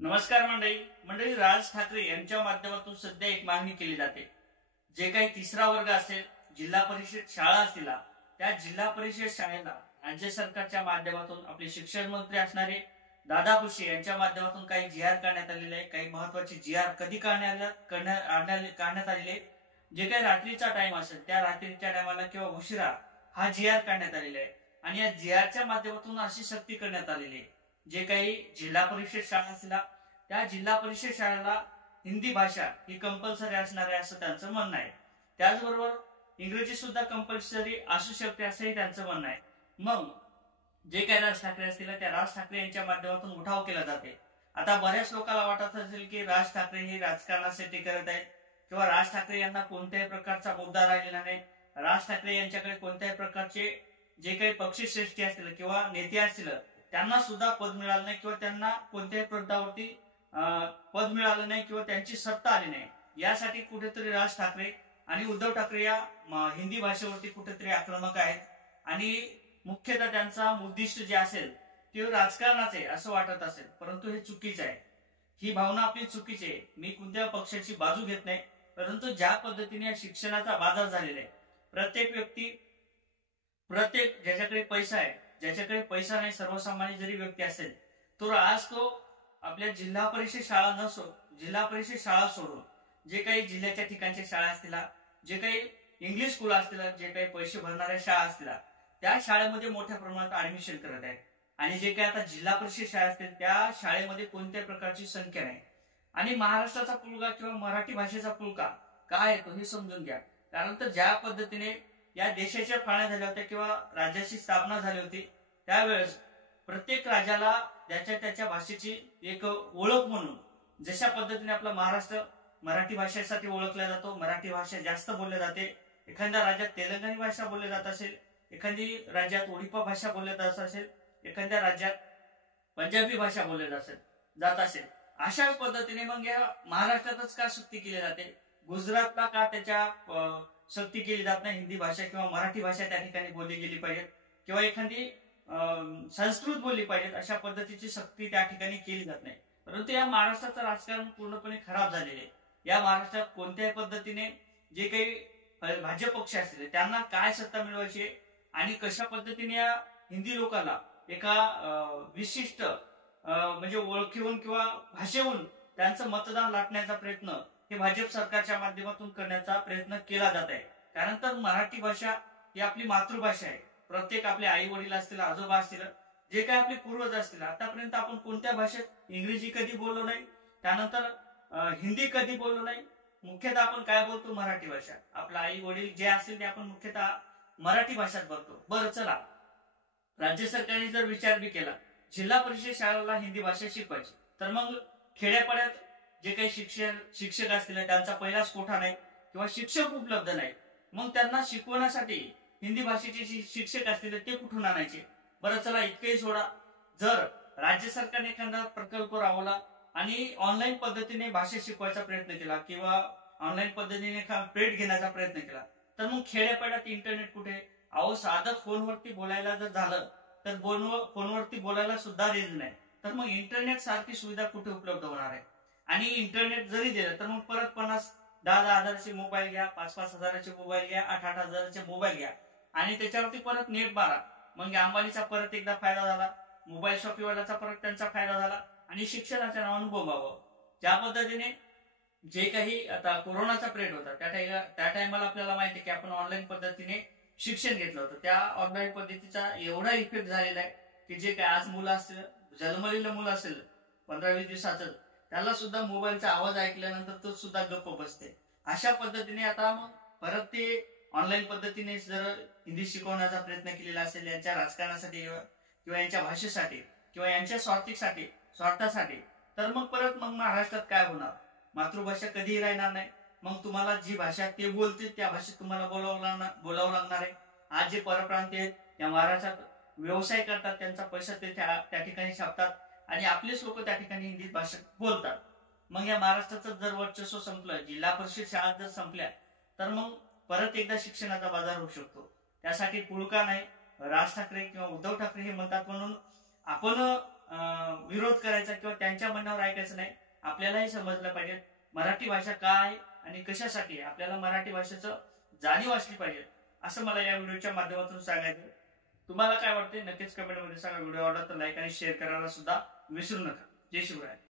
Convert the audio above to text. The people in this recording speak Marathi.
नमस्कार मंडळी राज ठाकरे यांच्या माध्यमातून सध्या एक मागणी केली जाते। जे काही तिसरा वर्ग असेल, जिल्हा परिषद शाळा असतील, त्या जिल्हा परिषद शाळेला राज्य सरकारच्या माध्यमातून आपले शिक्षण मंत्री असणारे दादा भुसे यांच्या माध्यमातून काही जी आर काढण्यात आलेले आहे। काही महत्त्वाचे जी आर कधी काढण्यात आलेले, जे काही रात्रीचा टाइम असेल त्या रात्रीच्या टायमाला किंवा उशिरा हा जी आर काढण्यात आलेला आहे। आणि या जी आरच्या माध्यमातून अशी सक्ती करण्यात आलेली आहे, जे काही जिल्हा परिषद शाळा असतील त्या जिल्हा परिषद शाळेला हिंदी भाषा ही कंपल्सरी असणार आहे असं त्यांचं म्हणणं आहे। त्याचबरोबर इंग्रजी सुद्धा कंपल्सरी असू शकते असंही त्यांचं म्हणणं आहे। मग जे काही राज ठाकरे असतील त्या राज ठाकरे यांच्या माध्यमातून उठाव केला जाते। आता बऱ्याच लोकांना वाटत असेल की राज ठाकरे हे राजकारणासाठी करत आहेत किंवा राज ठाकरे यांना कोणत्याही प्रकारचा मुद्दा राहिलेला नाही, राज ठाकरे यांच्याकडे कोणत्याही प्रकारचे जे काही पक्षश्रेष्ठी असतील किंवा नेते असतील त्यांना सुद्धा पद मिळालं नाही किंवा त्यांना कोणत्याही पदावरती पद मिळालं नाही किंवा त्यांची सत्ता आली नाही, यासाठी कुठेतरी राज ठाकरे आणि उद्धव ठाकरे या हिंदी भाषेवरती कुठेतरी आक्रमक आहेत। आणि मुख्यतः त्यांचा उद्दिष्ट जे असेल ते राजकारणाचे असं वाटत असेल, परंतु हे चुकीचं आहे। ही भावना आपली चुकीची आहे। मी कोणत्या पक्षाची बाजू घेत नाही, परंतु ज्या पद्धतीने शिक्षणाचा बाजार झालेला आहे, प्रत्येक व्यक्ती ज्याच्याकडे पैसा आहे, ज्याच्याकडे पैसा नाही, सर्वसामान्य जरी व्यक्ती असेल तो आज तो आपल्या जिल्हा परिषद शाळा नसो, जिल्हा परिषद शाळा सोडून जे काही जिल्ह्याच्या ठिकाणच्या शाळा असतील, जे काही इंग्लिश स्कूल असतील, जे काही पैसे भरणाऱ्या शाळा असतील त्या शाळेमध्ये मोठ्या प्रमाणात ऍडमिशन करत आहेत। आणि जे काही आता जिल्हा परिषद शाळा असतील त्या शाळेमध्ये कोणत्याही प्रकारची संख्या नाही। आणि महाराष्ट्राचा पुलगा किंवा मराठी भाषेचा पुलगा काय आहे तो हे समजून घ्या। कारण तर ज्या पद्धतीने या देशाच्या फाळण्या झाल्या होत्या किंवा राज्याची स्थापना झाली होती, त्यावेळेस प्रत्येक राज्याला त्याच्या भाषेची एक ओळख म्हणून, जशा पद्धतीने आपला महाराष्ट्र मराठी भाषेसाठी ओळखला जातो, मराठी भाषा जास्त बोलली जाते, एखाद्या राज्यात तेलंगणी भाषा बोलली जात असेल, एखादी राज्यात ओडिपा भाषा बोलली जात असेल, एखाद्या राज्यात पंजाबी भाषा बोलली जात असेल, अशाच पद्धतीने मग या महाराष्ट्रातच का सक्ती केली जाते, गुजरातला का त्याच्या सक्ती केली जात नाही, हिंदी भाषा किंवा मराठी भाषा त्या ठिकाणी बोलली गेली पाहिजे किंवा एखादी संस्कृत बोलली पाहिजे, अशा पद्धतीची सक्ती त्या ठिकाणी केली जात नाही। परंतु या महाराष्ट्राचं राजकारण पूर्णपणे खराब झालेले आहे। या महाराष्ट्रात कोणत्याही पद्धतीने जे काही भाजप पक्ष असतील त्यांना काय सत्ता मिळवायची आणि कशा पद्धतीने या हिंदी लोकांना एका विशिष्ट म्हणजे ओळखीवून किंवा भाषेहून त्यांचं मतदान लाटण्याचा प्रयत्न हे भाजप सरकारच्या माध्यमातून करण्याचा प्रयत्न केला जात आहे। कारण तर मराठी भाषा ही आपली मातृभाषा आहे। प्रत्येक आपले आई वडील असतील, आजोबा असतील, जे काही आपले पूर्वज असतील, आतापर्यंत आपण कोणत्या भाषेत इंग्रजी कधी बोललो नाही, त्यानंतर हिंदी कधी बोललो नाही, मुख्यतः आपण काय बोलतो मराठी भाषा। आपला आई वडील जे असतील ते आपण मुख्यतः मराठी भाषेत बोलतो। बरं चला, राज्य सरकारने जर विचार बी केला जिल्हा परिषद शाळेला हिंदी भाषा शिकवायची, तर मग खेड्यापाड्यात जे काही शिक्षक असतील त्यांचा पहिलाच कोठा नाही किंवा शिक्षक उपलब्ध नाही, मग त्यांना शिकवण्यासाठी हिंदी भाषेचे शिक्षक असतील ते कुठून आणायचे। बरं चला, इतकेही सोडा, जर राज्य सरकारने एखादा प्रकल्प राबवला आणि ऑनलाईन पद्धतीने भाषा शिकवायचा प्रयत्न केला किंवा ऑनलाईन पद्धतीने पेट घेण्याचा प्रयत्न केला, तर मग खेड्यापाड्यात इंटरनेट कुठे? अहो, साधं फोनवरती बोलायला जर झालं तर फोनवरती बोलायला सुद्धा रेंज नाही, तर मग इंटरनेट सारखी सुविधा कुठे उपलब्ध होणार आहे? आणि इंटरनेट जरी दिलं तर मग परत 50-10 हजाराचे मोबाईल घ्या, 5-5 हजाराचे मोबाईल घ्या, 8-8 हजाराचे मोबाईल घ्या आणि त्याच्यावरती परत नेट मारा। मग अंबानीचा परत एकदा फायदा झाला, मोबाईल शॉपीवाल्याचा परत त्यांचा फायदा झाला आणि शिक्षणाच्या नावानं बोंबावं। ज्या पद्धतीने जे काही आता कोरोनाचा पिरियड होता त्या टायमाला आपल्याला माहिती आहे की आपण ऑनलाईन पद्धतीने शिक्षण घेतलं होतं, त्या ऑनलाईन पद्धतीचा एवढा इफेक्ट झालेला आहे की जे काही आज मुलं असतील, जन्मलेलं मुलं असेल 15-20 दिवसाचं, त्याला सुद्धा मोबाईलचा आवाज ऐकल्यानंतर तो सुद्धा गप्प बसते। अशा पद्धतीने आता मग परत ते ऑनलाईन पद्धतीने जर हिंदी शिकवण्याचा प्रयत्न केलेला असेल यांच्या राजकारणासाठी किंवा यांच्या भाषेसाठी किंवा यांच्या स्वार्थासाठी, तर मग परत मग महाराष्ट्रात काय होणार? मातृभाषा कधीही राहणार नाही। मग तुम्हाला जी भाषा ते बोलतील त्या भाषेत तुम्हाला बोलावं लागणार आहे। आज जे परप्रांतीय आहेत त्या महाराष्ट्रात व्यवसाय करतात, त्यांचा पैसा ते त्या ठिकाणी छापतात आणि आपलेच लोक त्या ठिकाणी हिंदी भाषेत बोलतात। मग या महाराष्ट्राचं जर वर्चस्व संपलं, जिल्हा परिषद शाळा जर संपल्या, तर मग परत एकदा शिक्षणाचा बाजार होऊ शकतो। त्यासाठी पुळका नाही, राज ठाकरे किंवा उद्धव ठाकरे हे म्हणतात म्हणून आपण विरोध करायचा किंवा त्यांच्या म्हणण्यावर ऐकायचं नाही. आपल्यालाही समजलं पाहिजे मराठी भाषा काय आहे आणि कशासाठी आहे. आपल्याला मराठी भाषेचं जाणीव असली पाहिजे असं मला या व्हिडिओच्या माध्यमातून सांगायचं. तुम्हाला काय वाटते नक्कीच कमेंटमध्ये सांगा. व्हिडिओ आवडला तर लाईक आणि शेअर करायला सुद्धा विसरू नका. जय शिवराय.